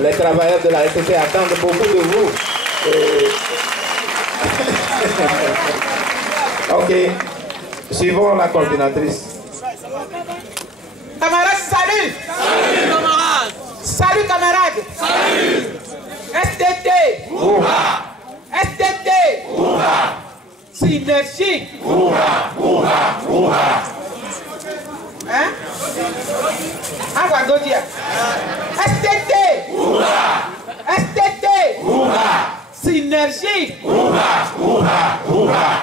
Les travailleurs de la RTT attendent beaucoup de vous. Ok. Suivons la coordinatrice. Camarades, salut! Salut, camarades! Salut, camarades! Salut! STT! Hurrah! STT! Hurrah! Synergie! Hurrah! Hurrah! Hurrah! Hein? Agua Godia! STT! Hurrah! STT! Hurrah! Synergie! Hurrah! Hurrah! Hurrah!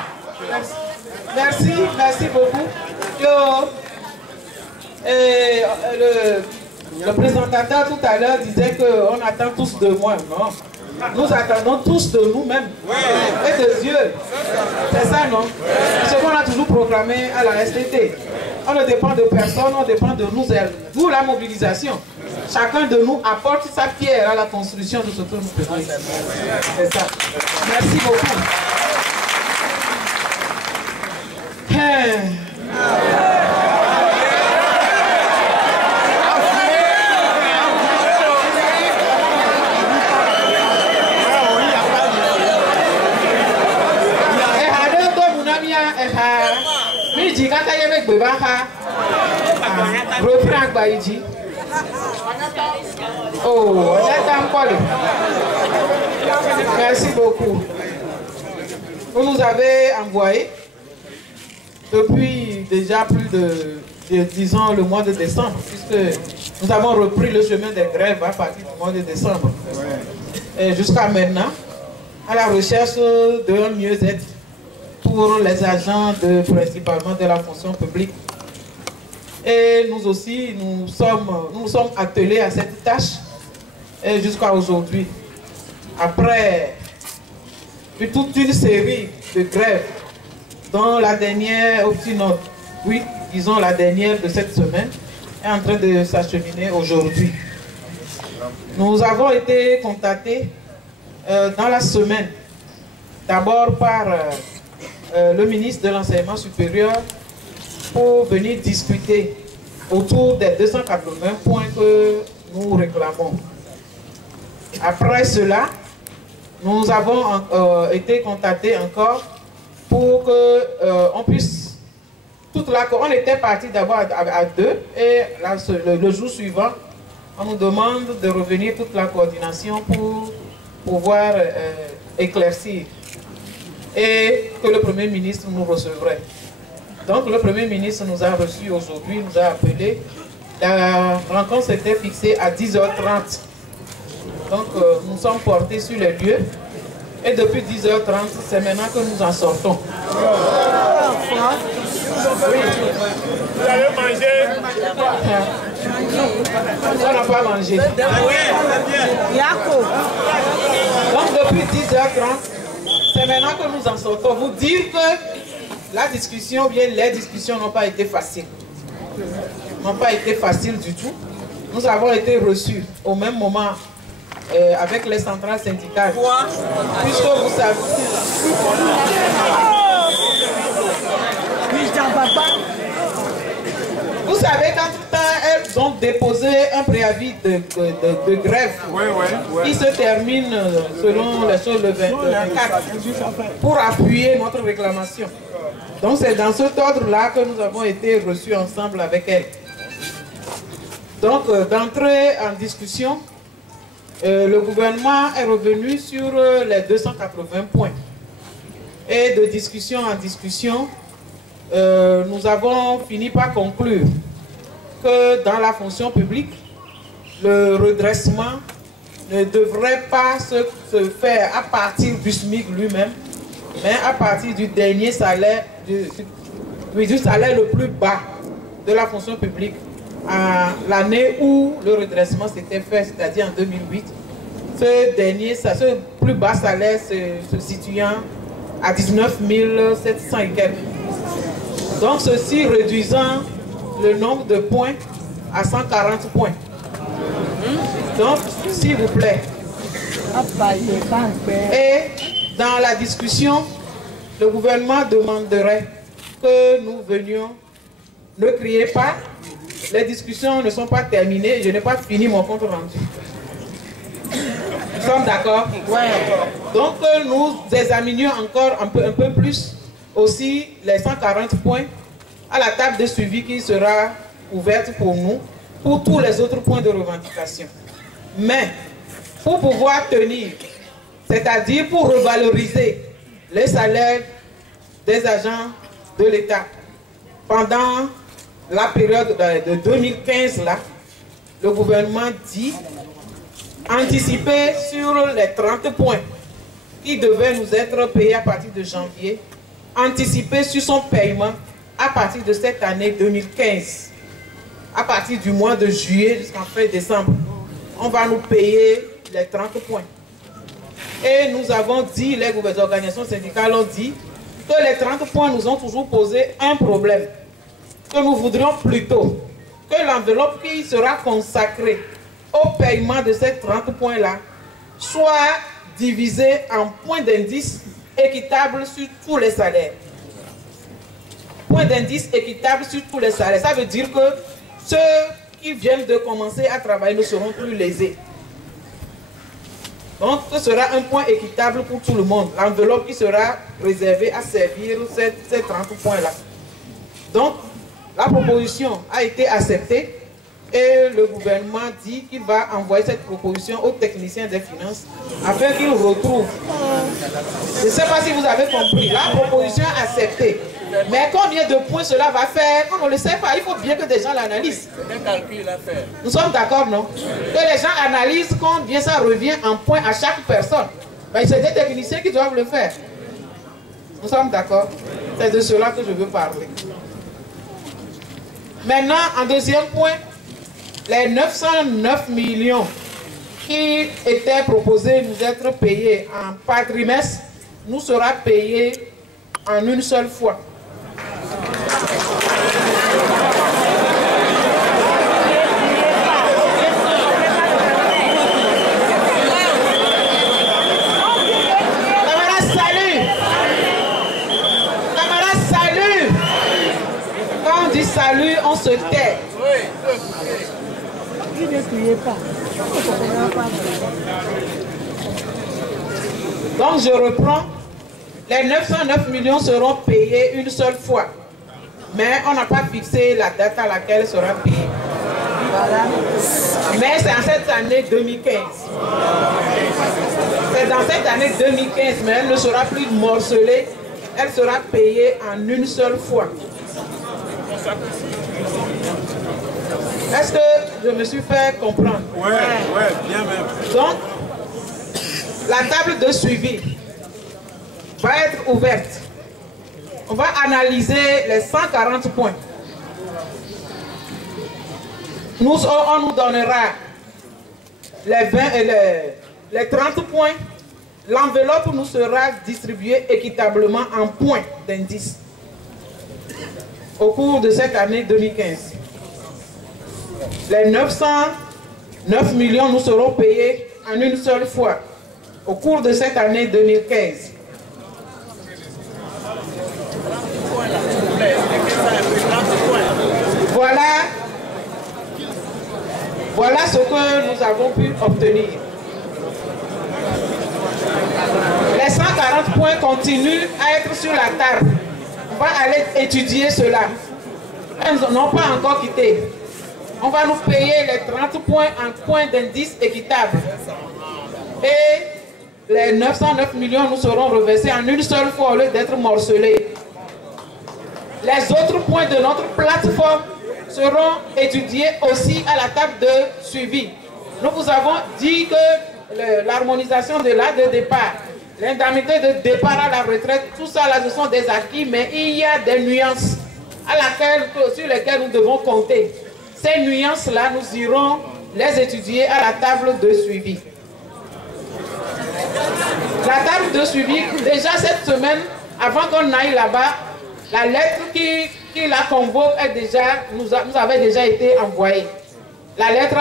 Merci, merci beaucoup. Le présentateur tout à l'heure disait qu'on attend tous de moi. Non, nous attendons tous de nous-mêmes et de Dieu. C'est ça, non? C'est ce qu'on a toujours proclamé à la STT. On ne dépend de personne, on dépend de nous. D'où la mobilisation. Chacun de nous apporte sa pierre à la construction de ce que nous faisons ici. C'est ça. Merci beaucoup. Oh, merci beaucoup. Vous nous avez envoyé depuis déjà plus de, disons, le mois de décembre, puisque nous avons repris le chemin des grèves à partir du mois de décembre. Et jusqu'à maintenant, à la recherche d'un mieux-être pour les agents principalement de la fonction publique. Et nous aussi, nous sommes attelés à cette tâche jusqu'à aujourd'hui. Après toute une série de grèves, dont la dernière, oui, disons la dernière de cette semaine, est en train de s'acheminer aujourd'hui. Nous avons été contactés dans la semaine, d'abord par le ministre de l'Enseignement supérieur, pour venir discuter autour des 280 points que nous réclamons. Après cela, nous avons été contactés encore pour qu'on puisse, on était parti d'abord à deux, et là, le jour suivant, on nous demande de revenir toute la coordination pour pouvoir éclaircir, et que le Premier ministre nous recevrait. Donc le Premier ministre nous a reçus aujourd'hui, nous a appelés. La rencontre s'était fixée à 10h30. Donc nous sommes portés sur les lieux. Et depuis 10h30, c'est maintenant que nous en sortons. Oui. Vous avez mangé? On n'a pas mangé. Donc depuis 10h30, c'est maintenant que nous en sortons. Vous dire que la discussion, bien les discussions n'ont pas été faciles. N'ont pas été faciles du tout. Nous avons été reçus au même moment avec les centrales syndicales. Puisque vous savez... Vous savez quand elles ont déposé un préavis de grève qui se termine selon les choses le 24 pour appuyer notre réclamation. Donc c'est dans cet ordre-là que nous avons été reçus ensemble avec elle. Donc d'entrer en discussion, le gouvernement est revenu sur les 280 points. Et de discussion en discussion, nous avons fini par conclure que dans la fonction publique, le redressement ne devrait pas se faire à partir du SMIC lui-même, mais à partir du dernier salaire, du salaire le plus bas de la fonction publique, à l'année où le redressement s'était fait, c'est-à-dire en 2008. Ce plus bas salaire se situant à 19 700 et quelques. Donc ceci réduisant le nombre de points à 140 points. Donc, s'il vous plaît. Et dans la discussion, le gouvernement demanderait que nous venions. Ne criez pas, les discussions ne sont pas terminées, je n'ai pas fini mon compte rendu. Nous sommes d'accord? Ouais. Donc nous examinions encore un peu plus aussi les 140 points à la table de suivi qui sera ouverte pour nous, pour tous les autres points de revendication. Mais pour pouvoir tenir, c'est-à-dire pour revaloriser les salaires des agents de l'État pendant la période de 2015 là, le gouvernement dit anticiper sur les 30 points qui devaient nous être payés à partir de janvier, anticiper sur son paiement à partir de cette année 2015, à partir du mois de juillet jusqu'en fin décembre. On va nous payer les 30 points. Et nous avons dit, les organisations syndicales ont dit, que les 30 points nous ont toujours posé un problème. Que nous voudrions plutôt que l'enveloppe qui sera consacrée au paiement de ces 30 points-là soit divisée en points d'indice équitables sur tous les salaires. Points d'indice équitables sur tous les salaires. Ça veut dire que ceux qui viennent de commencer à travailler ne seront plus lésés. Donc, ce sera un point équitable pour tout le monde. L'enveloppe qui sera réservée à servir ces 30 points-là. Donc, la proposition a été acceptée et le gouvernement dit qu'il va envoyer cette proposition aux techniciens des finances afin qu'ils retrouvent. Je ne sais pas si vous avez compris. La proposition est acceptée. Mais combien de points cela va faire, on ne le sait pas. Il faut bien que des gens l'analysent. Nous sommes d'accord, non? Que les gens analysent combien ça revient en points à chaque personne. Ben, c'est des techniciens qui doivent le faire. Nous sommes d'accord? C'est de cela que je veux parler. Maintenant, en deuxième point, les 909 millions qui étaient proposés nous être payés par trimestre, nous sera payés en une seule fois. Camarade, salut! Camarade, salut! Quand on dit salut, on se tait. Donc je reprends. Les 909 millions seront payés une seule fois. Mais on n'a pas fixé la date à laquelle sera payé. Mais c'est en cette année 2015. C'est dans cette année 2015, mais elle ne sera plus morcelée. Elle sera payée en une seule fois. Est-ce que je me suis fait comprendre? Ouais, bien même. Donc, la table de suivi va être ouverte. On va analyser les 140 points. On nous donnera les 20 et les 30 points. L'enveloppe nous sera distribuée équitablement en points d'indice au cours de cette année 2015. Les 909 millions nous seront payés en une seule fois au cours de cette année 2015. Voilà ce que nous avons pu obtenir. Les 140 points continuent à être sur la table. On va aller étudier cela. Elles n'ont pas encore quitté. On va nous payer les 30 points en points d'indice équitable. Et les 909 millions nous seront reversés en une seule fois au lieu d'être morcelés. Les autres points de notre plateforme seront étudiés aussi à la table de suivi. Nous vous avons dit que l'harmonisation de l'âge de départ, l'indemnité de départ à la retraite, tout ça là, ce sont des acquis, mais il y a des nuances sur lesquelles nous devons compter. Ces nuances-là, nous irons les étudier à la table de suivi. La table de suivi, déjà cette semaine, avant qu'on aille là-bas, la lettre qui la convoque nous avait déjà été envoyée. La lettre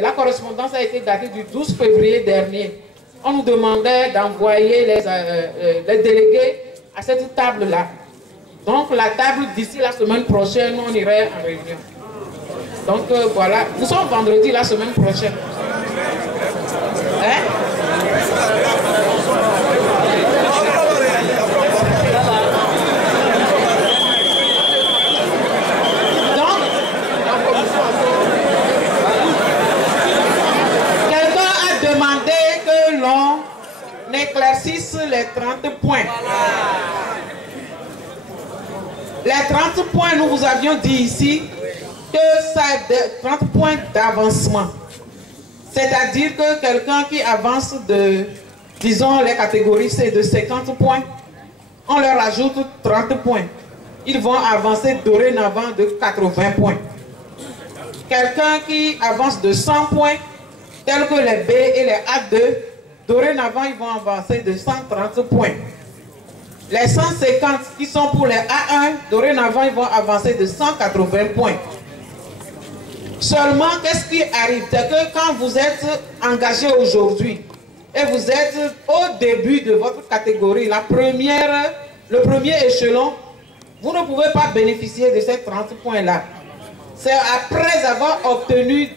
la correspondance a été datée du 12 février dernier. On nous demandait d'envoyer les délégués à cette table-là. Donc la table, d'ici la semaine prochaine, on irait en réunion. Donc voilà, nous sommes vendredi la semaine prochaine. Hein? n'éclaircisse les 30 points. Les 30 points, nous vous avions dit ici que ça a 30 points d'avancement. C'est-à-dire que quelqu'un qui avance de, disons, les catégories C de 50 points, on leur ajoute 30 points. Ils vont avancer dorénavant de 80 points. Quelqu'un qui avance de 100 points, tels que les B et les A2, dorénavant, ils vont avancer de 130 points. Les 150 qui sont pour les A1, dorénavant, ils vont avancer de 180 points. Seulement, qu'est-ce qui arrive? C'est que quand vous êtes engagé aujourd'hui et vous êtes au début de votre catégorie, le premier échelon, vous ne pouvez pas bénéficier de ces 30 points-là. C'est après avoir obtenu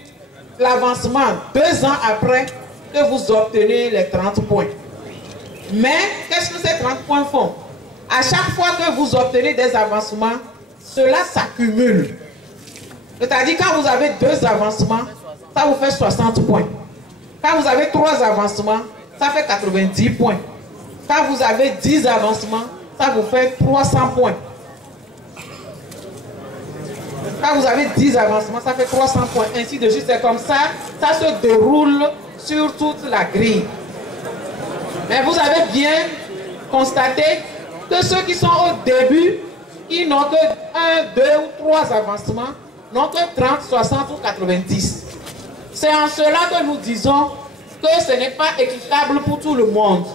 l'avancement, 2 ans après, que vous obtenez les 30 points. Mais, qu'est-ce que ces 30 points font? À chaque fois que vous obtenez des avancements, cela s'accumule. C'est-à-dire, quand vous avez 2 avancements, ça vous fait 60 points. Quand vous avez 3 avancements, ça fait 90 points. Quand vous avez 10 avancements, ça vous fait 300 points. Quand vous avez 10 avancements, ça fait 300 points. Ainsi de suite, c'est comme ça, ça se déroule sur toute la grille. Mais vous avez bien constaté que ceux qui sont au début, ils n'ont que 1, 2 ou 3 avancements, n'ont que 30, 60 ou 90. C'est en cela que nous disons que ce n'est pas équitable pour tout le monde.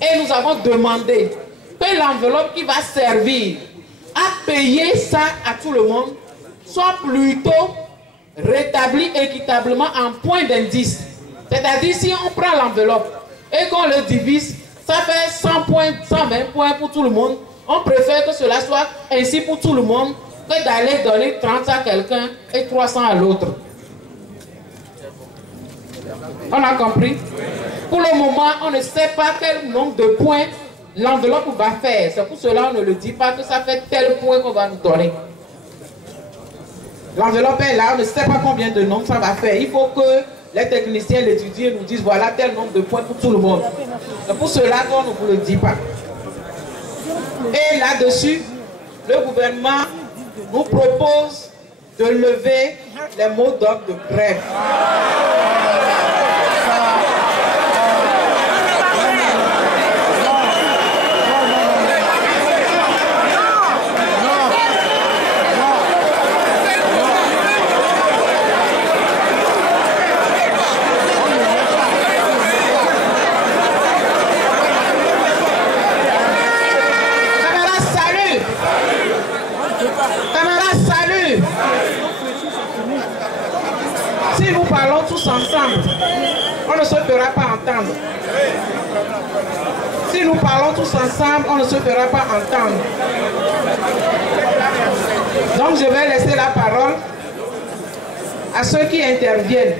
Et nous avons demandé que l'enveloppe qui va servir à payer ça à tout le monde soit plutôt rétablie équitablement en point d'indice. C'est-à-dire, si on prend l'enveloppe et qu'on le divise, ça fait 100 points, 120 points pour tout le monde. On préfère que cela soit ainsi pour tout le monde que d'aller donner 30 à quelqu'un et 300 à l'autre. On a compris? Pour le moment, on ne sait pas quel nombre de points l'enveloppe va faire. C'est pour cela qu'on ne le dit pas que ça fait tel point qu'on va nous donner. L'enveloppe est là, on ne sait pas combien de nombres ça va faire. Il faut que les techniciens l'étudient et nous disent voilà tel nombre de points pour tout le monde. C'est pour cela qu'on ne vous le dit pas. Et là-dessus, le gouvernement nous propose de lever les mots d'ordre de grève. Si nous parlons tous ensemble, on ne se fera pas entendre. Si nous parlons tous ensemble, on ne se fera pas entendre. Donc je vais laisser la parole à ceux qui interviennent.